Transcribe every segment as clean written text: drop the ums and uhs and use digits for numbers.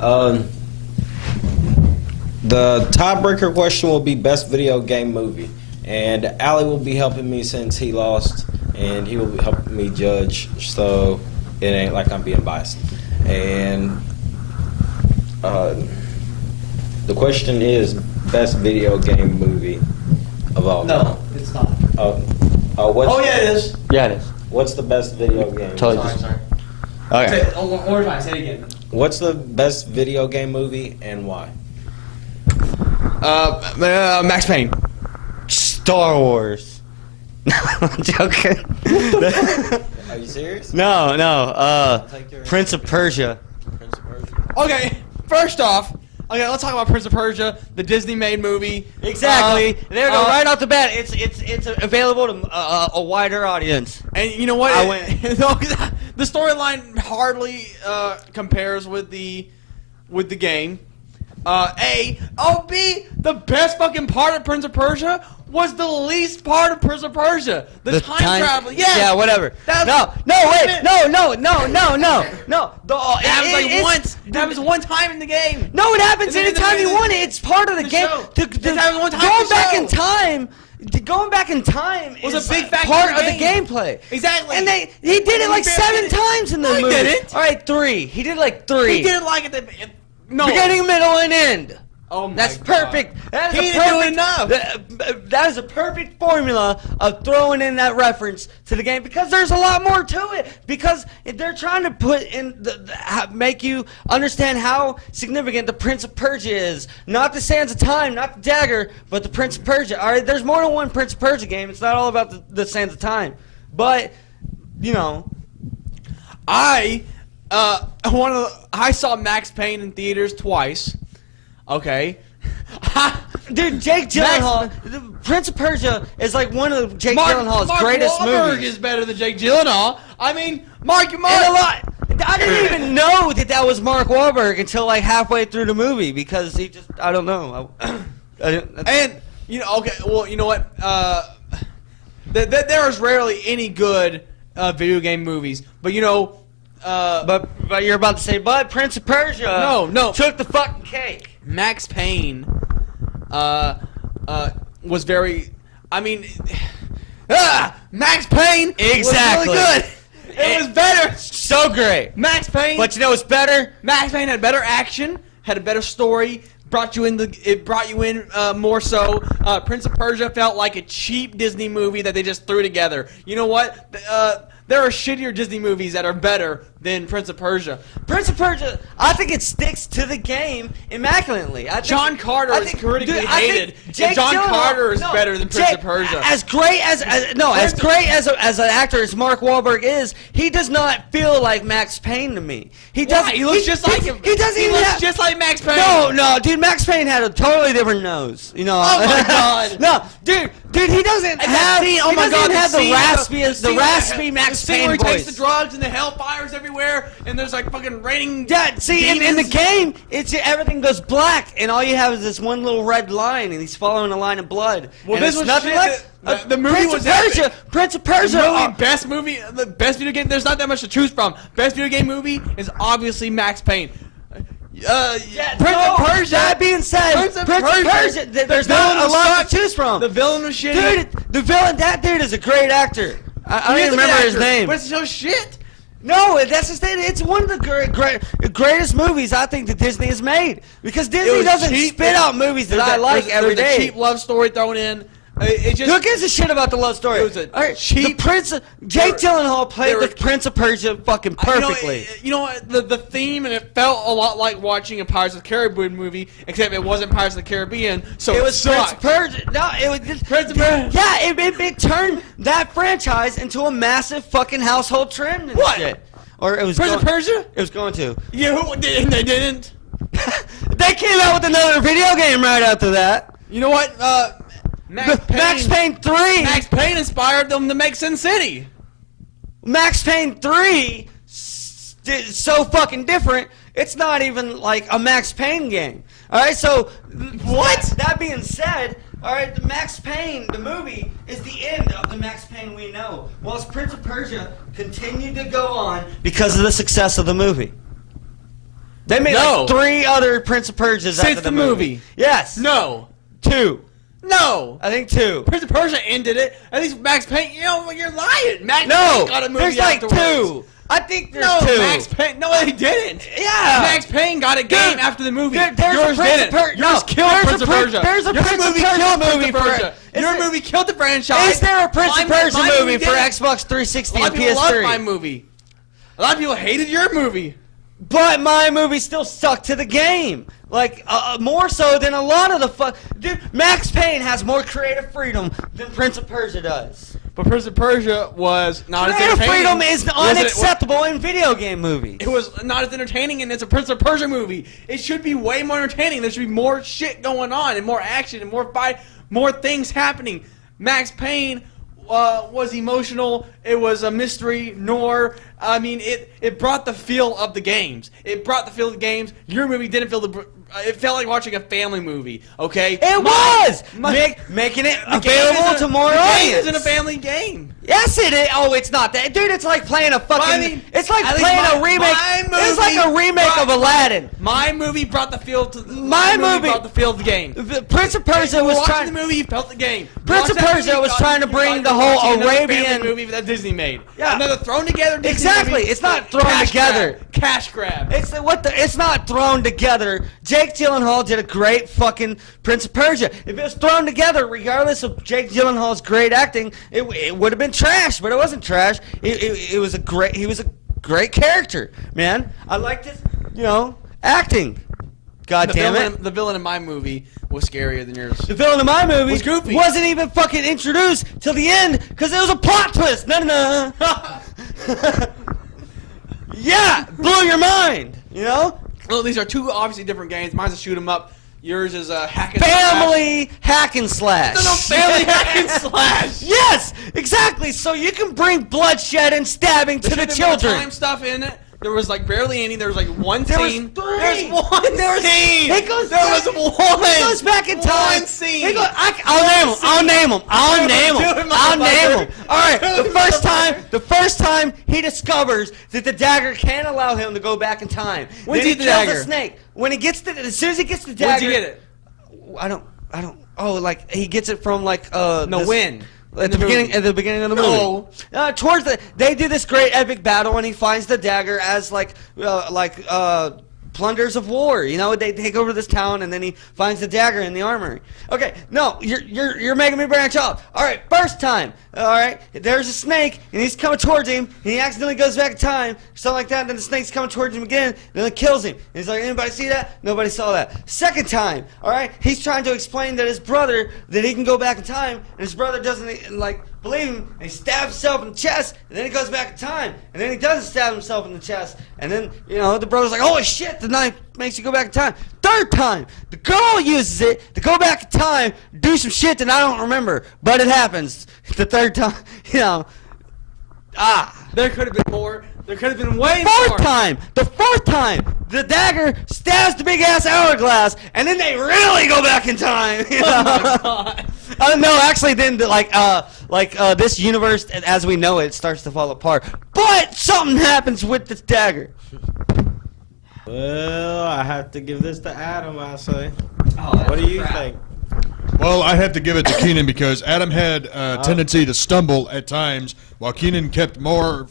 Um, the tiebreaker question will be best video game movie, and Ali will be helping me since he lost, and he will be helping me judge, so it ain't like I'm being biased. And the question is best video game movie of all time. No, it's not. What's Yeah, it is. Yeah, it is. What's the best video game? Sorry. Okay. Say it one more time. Say it again. What's the best video game movie and why? Max Payne. Star Wars. No, I'm joking. Are you serious? No. Prince of Persia. Prince of Persia. Okay, first off, let's talk about Prince of Persia, the Disney-made movie. Exactly. There we go. Right off the bat, it's available to a wider audience. And you know what? I went. The storyline hardly compares with the game. B, the best fucking part of Prince of Persia was the least part of Prince of Persia. The time travel. Yes. Yeah, whatever. No. It happens one time in the game. No, it happens And then anytime you want it. It's part of the game. It happens one time in Going the back show. in time. Going back in time Was is a big factor part in of the the game. gameplay. Exactly. And he did it like barely 7 did it. times in the No, he movie. didn't. All right, 3. He did like 3. He did it like at the no. Beginning, middle, and end. Oh my That's God. perfect. That is He a didn't do perfect, enough. That is a perfect formula of throwing in that reference to the game because there's a lot more to it. Because they're trying to put in make you understand how significant the Prince of Persia is. Not the Sands of Time, not the dagger, but the Prince of Persia. All right, there's more than one Prince of Persia game. It's not all about the Sands of Time. But you know, I saw Max Payne in theaters twice. Okay. dude, Jake Gyllenhaal, the Prince of Persia is like one of Jake Gyllenhaal's greatest Wahlberg movies. is better than Jake Gyllenhaal. I mean, Mark. And a lot. I didn't even know that was Mark Wahlberg until like halfway through the movie because he just, I don't know. And you know, okay, well, you know what? There is rarely any good video game movies, but you know. But you're about to say, but Prince of Persia No. took the fucking cake. Max Payne was very. I mean, Max Payne Exactly. was really good. It was better. So great. Max Payne. But you know what's better? Max Payne had better action, had a better story. It brought you in more so. Prince of Persia felt like a cheap Disney movie that they just threw together. You know what? There are shittier Disney movies that are better than Prince of Persia. Prince of Persia, I think it sticks to the game immaculately. John Carter is critically hated. Jake And John Gyllenhaal- Carter is no, better than Prince Jake- of Persia. As great as an actor as Mark Wahlberg is, he does not feel like Max Payne to me. He doesn't. He looks just like him. He doesn't He even looks have, just like Max Payne. No, dude. Max Payne had a totally different nose. You know. Oh my God. No, dude. He doesn't have. Oh he my doesn't God! even have the raspy scene Max where Payne he takes the voice. drugs and the hellfires everywhere, and there's like fucking raining. Yeah, see, in the demons. game, everything goes black, and all you have is this one little red line, and he's following a line of blood. Well, and this it's was nothing shit like the movie Prince was of Persia. epic. Prince of Persia. The best video game. There's not that much to choose from. Best video game movie is obviously Max Payne. Prince of Persia. That being said, Prince of Persia, Persia, there's not a lot to choose from. The villain was shitty. Dude, the villain, that dude is a great actor. I don't even remember his name. But it's so shit. No, that's just it. It's one of the greatest movies I think that Disney has made because Disney doesn't spit out movies that I like every day. There's a cheap love story thrown in. It just, Who gives a shit about the love story? It was a All right, cheap- the Prince. Jake Gyllenhaal played they were- the Prince of Persia fucking perfectly. You know what? The theme, and it felt a lot like watching a Pirates of the Caribbean movie, except it wasn't Pirates of the Caribbean, so It was Prince sucked. of Persia. No, it was just, Prince of Persia. Yeah, it turned that franchise into a massive fucking household trend and What? shit. Or it was Prince of Persia? It was going to. Yeah, who did? And they didn't. They came out with another video game right after that. You know what? Max Payne 3. Max Payne inspired them to make Sin City. Max Payne 3 is so fucking different. It's not even like a Max Payne game. All right, so what? That being said, all right, the Max Payne, the movie, is the end of the Max Payne we know. Whilst Prince of Persia continued to go on because of the success of the movie. They made No. like 3 other Prince of Persia's Since after the movie. Yes. No. 2. No. I think 2. Prince of Persia ended it. At least Max Payne, you're lying. Max No, Payne got a movie there's like afterwards. 2. I think there's No, 2. Max Payne. No, they didn't. Yeah. Max Payne got a game Dude, after the movie. There's Yours a Prince didn't. of Persia. Yours killed there's Prince a of Persia. There's a Your Prince movie of Persia killed Prince movie of Persia. for. Your movie killed the franchise. Is there a Prince of Persia my movie for didn't. Xbox 360 A lot and of people loved PS3? my movie. A lot of people hated your movie. But my movie still stuck to the game. Like, more so than a lot of the Dude, Max Payne has more creative freedom than Prince of Persia does. But Prince of Persia was not as Creative entertaining. freedom is Was it- unacceptable in video game movies. It was not as entertaining, and it's a Prince of Persia movie. It should be way more entertaining. There should be more shit going on, and more action, and more fight, more things happening. Max Payne was emotional. It was a mystery. I mean, it brought the feel of the games. It brought the feel of the games. Your movie didn't feel the. It felt like watching a family movie. Okay. It was making it available to more the audience. game isn't a family game. Yes, it is. Oh, it's not that, dude. It's like playing a fucking. I mean, it's like at least playing a my remake. It's like a remake of Aladdin. My movie brought the feel to. My movie brought the feel of the game. Prince of Persia You was watched trying. the movie, you felt the game. You Prince of watched that Persia movie, was you trying to thought bring you the were whole watching another Arabian family movie that Disney made. Yeah. Another thrown together Disney Exactly. movie. It's not thrown Cash together. Grab. Cash grab. It's not thrown together. Jake Gyllenhaal did a great fucking Prince of Persia. If it was thrown together, regardless of Jake Gyllenhaal's great acting, it would have been trash. But it wasn't trash. It was a great. He was a great character, man. I liked his, acting. God damn it. The villain in my movie was scarier than yours. The villain of my movie Was goofy. wasn't even fucking introduced till the end because it was a plot twist. No. Yeah, blew your mind. Well, these are two obviously different games. Mine's a shoot 'em up. Yours is a hack and slash. Family hack and slash. No, family hack and slash. Yes, exactly. So you can bring bloodshed and stabbing to the There should've been children. time stuff in it. There was like barely any. There was like one There was scene. 3. There's one scene. It goes there back, was one. It goes back in time. One scene. I'll name him. I'll name him. All right. The first time he discovers that the dagger can't allow him to go back in time. When's then he the kills dagger? the snake. When he gets as soon as he gets the dagger. Where'd you get it? I don't. Oh, like he gets it from like when? At the beginning of the movie. They do this great epic battle, and he finds the dagger as plunders of war. They take over this town, and then he finds the dagger in the armory. Okay, no, you're making me branch off. All right, first time. All right, there's a snake, and he's coming towards him, and he accidentally goes back in time, something like that. And then the snake's coming towards him again, and then it kills him. And he's like, anybody see that? Nobody saw that. Second time, all right, he's trying to explain that his brother that he can go back in time, and his brother doesn't believe him, and he stabs himself in the chest, and then he goes back in time, and then he doesn't stab himself in the chest, and then, the brother's like, holy shit, the knife makes you go back in time. Third time, the girl uses it to go back in time, do some shit that I don't remember, but it happens. The third time, There could have been more. There could have been way Fourth more. time, the fourth time, the dagger stabs the big ass hourglass, and then they really go back in time. Oh my god. No, actually, then this universe as we know it starts to fall apart. But something happens with this dagger. Well, I have to give this to Adam, I say. Oh, that's What do you crap. think? Well, I have to give it to Keenan because Adam had a tendency to stumble at times, while Keenan kept more of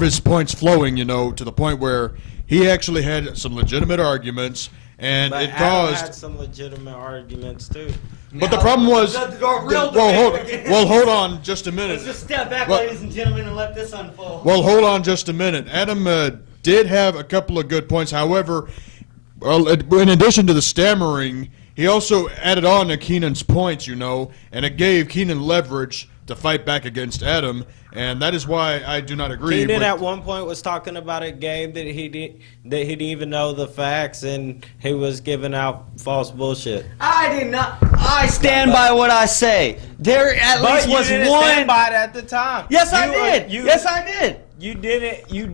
his points flowing, to the point where he actually had some legitimate arguments, and But it Adam caused. had some legitimate arguments too. But the problem was. Hold on just a Let's minute. just step back, Well- ladies and gentlemen, and let this unfold. Well, hold on just a minute. Adam did have a couple of good points. However, in addition to the stammering, he also added on to Keenan's points, and it gave Keenan leverage to fight back against Adam, and that is why I do not agree. Keenan with- at one point was talking about a game that he didn't even know the facts, and he was giving out false bullshit. I did not. I stand by what I say. There at least was you didn't one. stand by it at the time. Yes, I You, did. Yes, I did. You didn't. You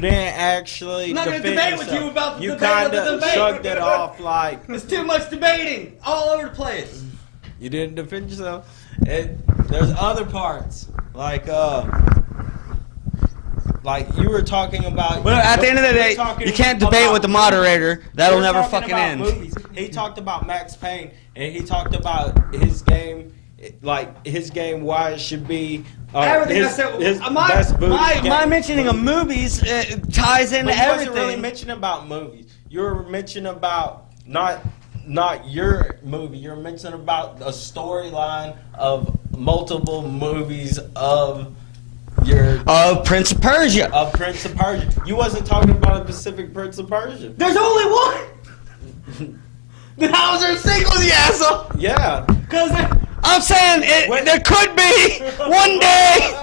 didn't actually I'm not gonna defend debate with yourself. you about the You debate of the kinda debate. shrugged it off like There's too much debating all over the place. you didn't defend yourself. There's other parts like Like you were talking about. Well, at the end of the day, you can't debate with the moderator. That'll never fucking end. Movies. He talked about Max Payne, and he talked about his game, like his game, why it should be. Everything his best my mentioning of movies ties into but you everything. wasn't really mentioning about movies. You were mentioning about not your movie. You're mentioning about a storyline of multiple movies of Prince of Persia. Of Prince of Persia. You wasn't talking about a specific Prince of Persia. There's only one. How is there sequels, you asshole? Yeah. Because I'm saying there could be one day.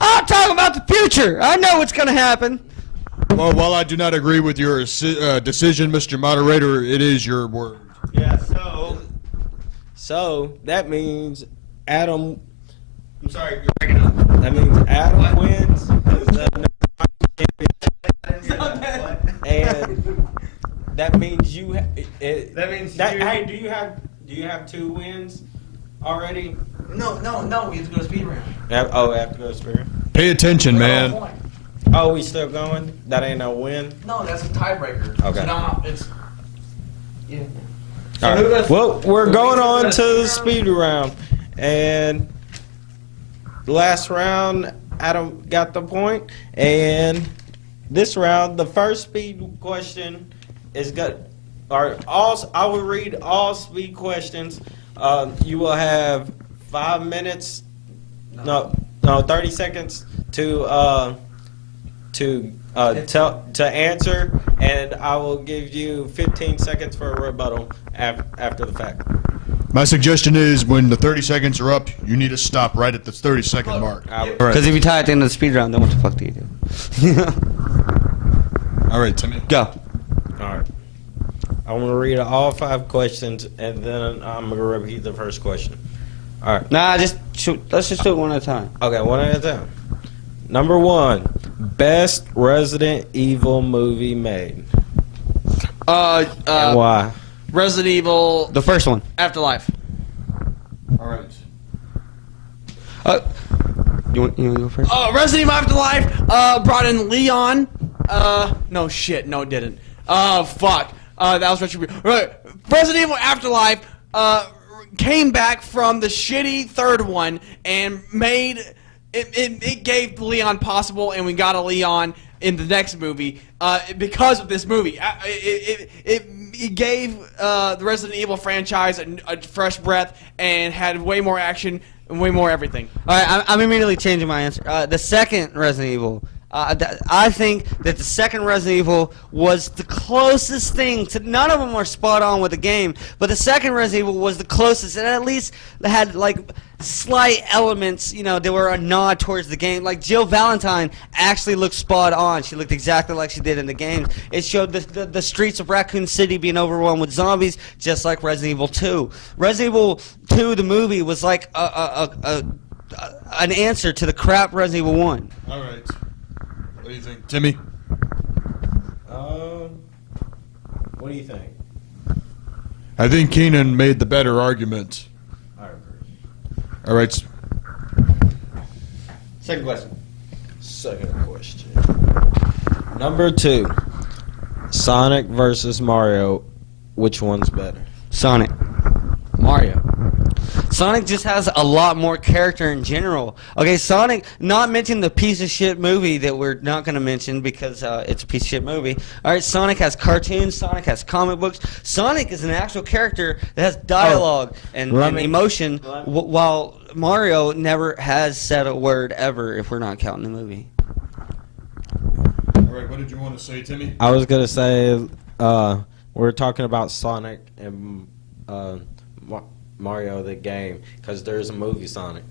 I'm talking about the future. I know what's going to happen. Well, while I do not agree with your decision, Mr. Moderator, it is your word. Yeah, so that means Adam. I'm sorry, you're breaking up. That means Adam wins. And that means you. Hey, do you have 2 wins already? No. We have to go to speed round. I have to go to speed round. Pay attention, man. Oh, we still going? That ain't no win? No, that's a tiebreaker. Okay. So now it's... Yeah. All right. Well, we're going on to the speed round. And last round, Adam got the point. And this round, the first speed question is good. I will read all speed questions. You will have 5 minutes. No, 30 seconds to answer, and I will give you 15 seconds for a rebuttal after the fact. My suggestion is when the 30 seconds are up, you need to stop right at the 30-second mark. Because if you tie at the end of the speed round, then what the fuck do you do? All right, Timmy. Go. All right. I'm going to read all 5 questions, and then I'm going to repeat the first question. All right. Nah, just shoot. Let's just do it one at a time. Okay, one at a time. Number 1, best Resident Evil movie made. And why? Resident Evil... The first one. Afterlife. All right. You want to go first? Resident Evil Afterlife brought in Leon. No shit. No, it didn't. Fuck. That was Retribution. Right. Resident Evil Afterlife came back from the shitty third one and made... It gave Leon possible, and we got a Leon in the next movie because of this movie. It gave the Resident Evil franchise a fresh breath and had way more action and way more everything. All right, I'm immediately changing my answer. The second Resident Evil. I think that the second Resident Evil was the closest thing to. None of them were spot on with the game, but the second Resident Evil was the closest. It at least had like slight elements, that were a nod towards the game. Like Jill Valentine actually looked spot on. She looked exactly like she did in the games. It showed the streets of Raccoon City being overrun with zombies, just like Resident Evil 2. Resident Evil 2, the movie, was like an answer to the crap Resident Evil 1. All right. What do you think, Timmy? What do you think? I think Keenan made the better argument. All right. Second question. Number 2, Sonic versus Mario. Which one's better? Sonic. Mario. Sonic just has a lot more character in general. Okay, Sonic, not mentioning the piece of shit movie that we're not going to mention because it's a piece of shit movie. All right, Sonic has cartoons. Sonic has comic books. Sonic is an actual character that has dialogue and emotion, while Mario never has said a word ever if we're not counting the movie. All right, what did you want to say, Timmy? I was going to say we're talking about Sonic and Mario the game, because there's a movie Sonic,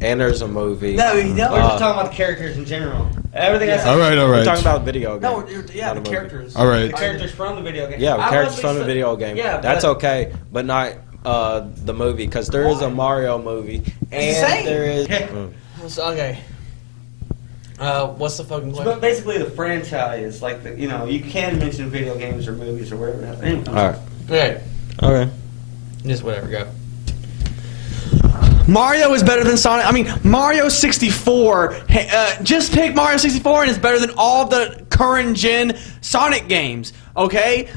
and there's a movie. No, we're just talking about the characters in general. Everything else. All right. We're talking about video game. No, the characters. All right. The characters from the video game. Yeah, the characters from the video game. Yeah, that's okay, but not the movie, because there is a Mario movie, and there is. Okay. What's the fucking question? But basically, the franchise, like you can mention video games or movies or whatever. Anyway. All right. Okay. Okay. Just whatever. Go. Mario is better than Sonic. I mean, Mario 64. Just take Mario 64 and it's better than all the current gen Sonic games. Okay,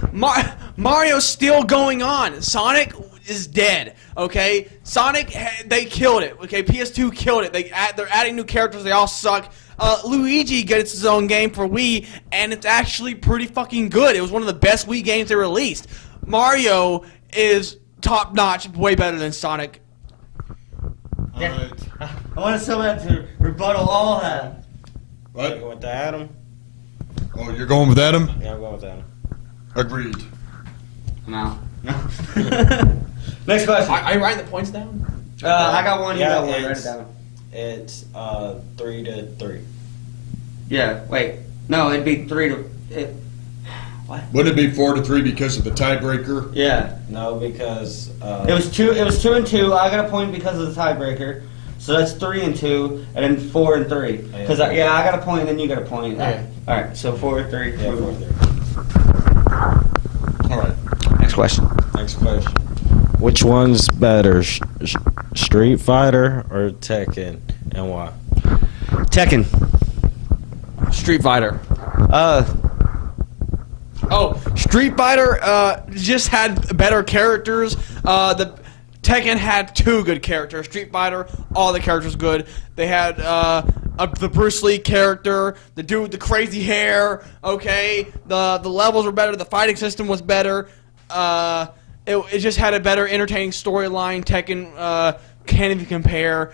Mario's still going on. Sonic is dead. Okay, Sonic, they killed it. Okay, PS2 killed it. They're adding new characters. They all suck. Luigi gets his own game for Wii, and it's actually pretty fucking good. It was one of the best Wii games they released. Mario is top notch, way better than Sonic. Yeah. I want someone to rebuttal all that. What? You going with Adam? Oh, you're going with Adam? Yeah, I'm going with Adam. Agreed. No. Next question. Are you writing the points down? I got one. You got one. Write it's, it down. It's 3-3. Yeah. Wait. No, it'd be 3 to. What? Wouldn't it be 4-3 because of the tiebreaker? Yeah. No, because It was 2. It was 2 and 2. I got a point because of the tiebreaker. So that's 3 and 2, and then 4 and 3. Because I got a point, and then you got a point. Okay. All right. So 4-3. Yeah, 4-3. All right. Next question. Next question. Which one's better, Street Fighter or Tekken, and why? Tekken. Street Fighter. Oh, Street Fighter just had better characters. The Tekken had 2 good characters. Street Fighter, all the characters good. They had the Bruce Lee character, the dude with the crazy hair. Okay, the levels were better. The fighting system was better. It just had a better entertaining storyline. Tekken can't even compare.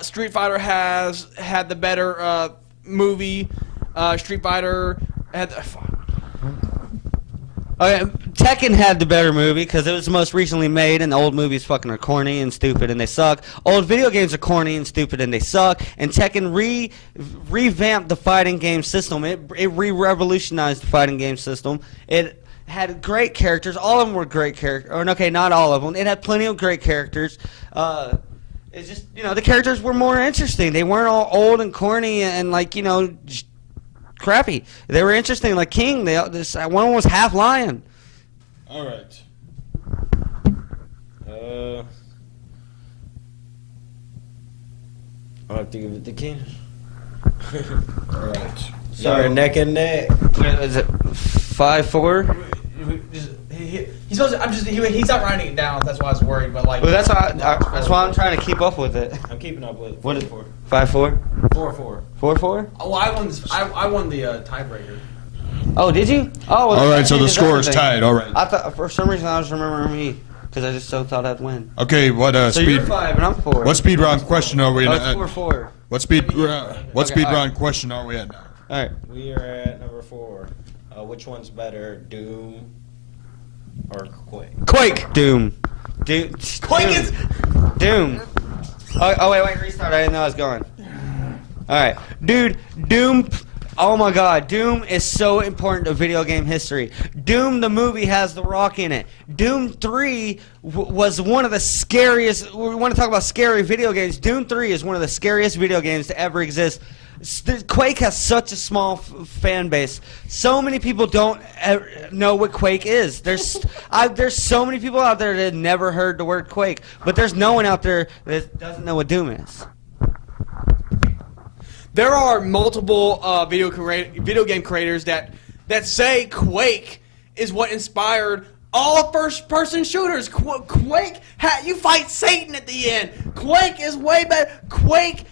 Street Fighter had the better movie. Street Fighter had the, Okay, Tekken had the better movie because it was the most recently made, and the old movies fucking are corny and stupid and they suck. Old video games are corny and stupid and they suck. And Tekken revamped the fighting game system. It revolutionized the fighting game system. It had great characters. All of them were great characters. Or okay, not all of them. It had plenty of great characters. It's just the characters were more interesting. They weren't all old and corny and like crappy. They were interesting, like King. One was half lion. All right. I'll have to give it to King. All right. Sorry, neck and neck. Is it 5-4? He's not writing it down. That's why I was worried. But like, Well, that's why I'm trying to keep up with it. I'm keeping up with it. What is 4-4. 5-4? 4-4. 4-4? Oh, I won the tiebreaker. Oh, did you? Oh, well, All right, that so the changes score is everything. tied. All right. I thought for some reason I was remembering me because I just so thought I'd win. Okay, what So speed? you're 5 and I'm 4. What speed round question are we in? Oh, it's 4-4. What speed? What Okay, speed all round question are we at now? All right. We are at number 4. Which one's better, Doom or Quake? Quake. Doom. Quake is. Doom. Oh wait, restart. I didn't know I was going. All right, dude. Doom. Oh my God, Doom is so important to video game history. Doom, the movie, has The Rock in it. Doom 3 was one of the scariest. We want to talk about scary video games. Doom 3 is one of the scariest video games to ever exist. Quake has such a small fan base. So many people don't know what Quake is. There's so many people out there that have never heard the word Quake, but there's no one out there that doesn't know what Doom is. There are multiple video game creators that say Quake is what inspired all first-person shooters. Quake, you fight Satan at the end. Quake is way better. Quake,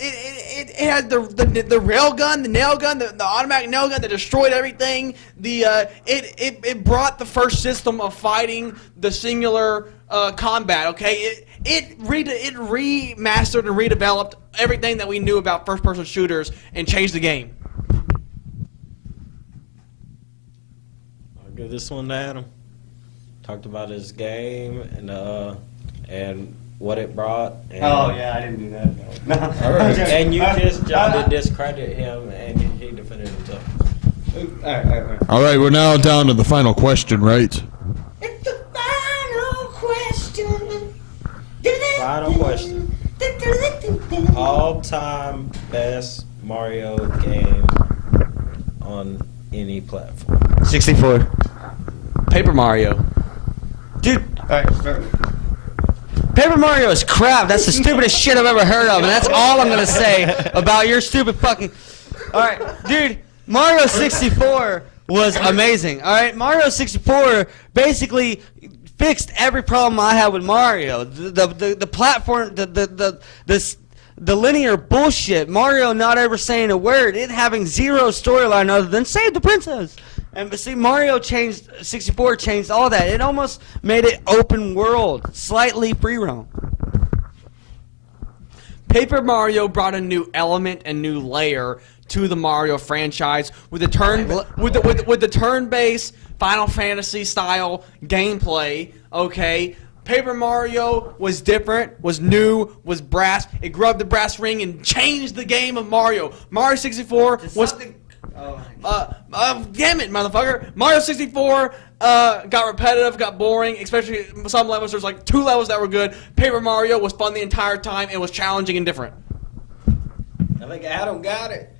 it had the rail gun, the nail gun, the automatic nail gun that destroyed everything. It brought the first system of fighting, the singular combat. Okay, it remastered and redeveloped everything that we knew about first-person shooters and changed the game. I'll give this one to Adam. Talked about his game and what it brought. And yeah, I didn't do that. No. All right. And you just tried to discredit him, and he defended himself. All right. All right, we're now down to the final question, right? It's the final question. Final question. All-time best Mario game on any platform. 64. Paper Mario. Dude. All right, start. Paper Mario is crap. That's the stupidest shit I've ever heard of, and that's all I'm gonna say about your stupid fucking. All right, dude. Mario 64 was amazing. All right, Mario 64 basically fixed every problem I had with Mario. The platform, the linear bullshit. Mario not ever saying a word. It having zero storyline other than save the princess. And but see, Mario 64 changed all that. It almost made it open world, slightly free roam. Paper Mario brought a new element and new layer to the Mario franchise with the turn-based Final Fantasy style gameplay. Okay, Paper Mario was different, was new, was brass. It grubbed the brass ring and changed the game of Mario. Mario 64 was. Damn it, motherfucker! Mario 64 got repetitive, got boring. Especially some levels. There's like 2 levels that were good. Paper Mario was fun the entire time. It was challenging and different. I think Adam got it.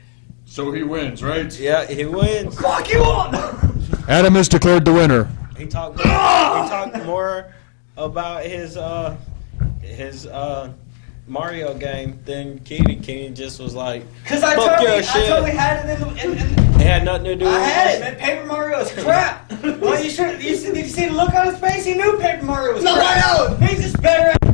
So he wins, right? Yeah, he wins. Fuck you all! Adam is declared the winner. He talked more about his Mario game than Keenan. Keenan just was like, Cause I fuck your totally shit. had it in It had nothing to do with I had it, it. man. Paper Mario is crap. Well, did you see the look on his face? He knew Paper Mario was crap. He's just better at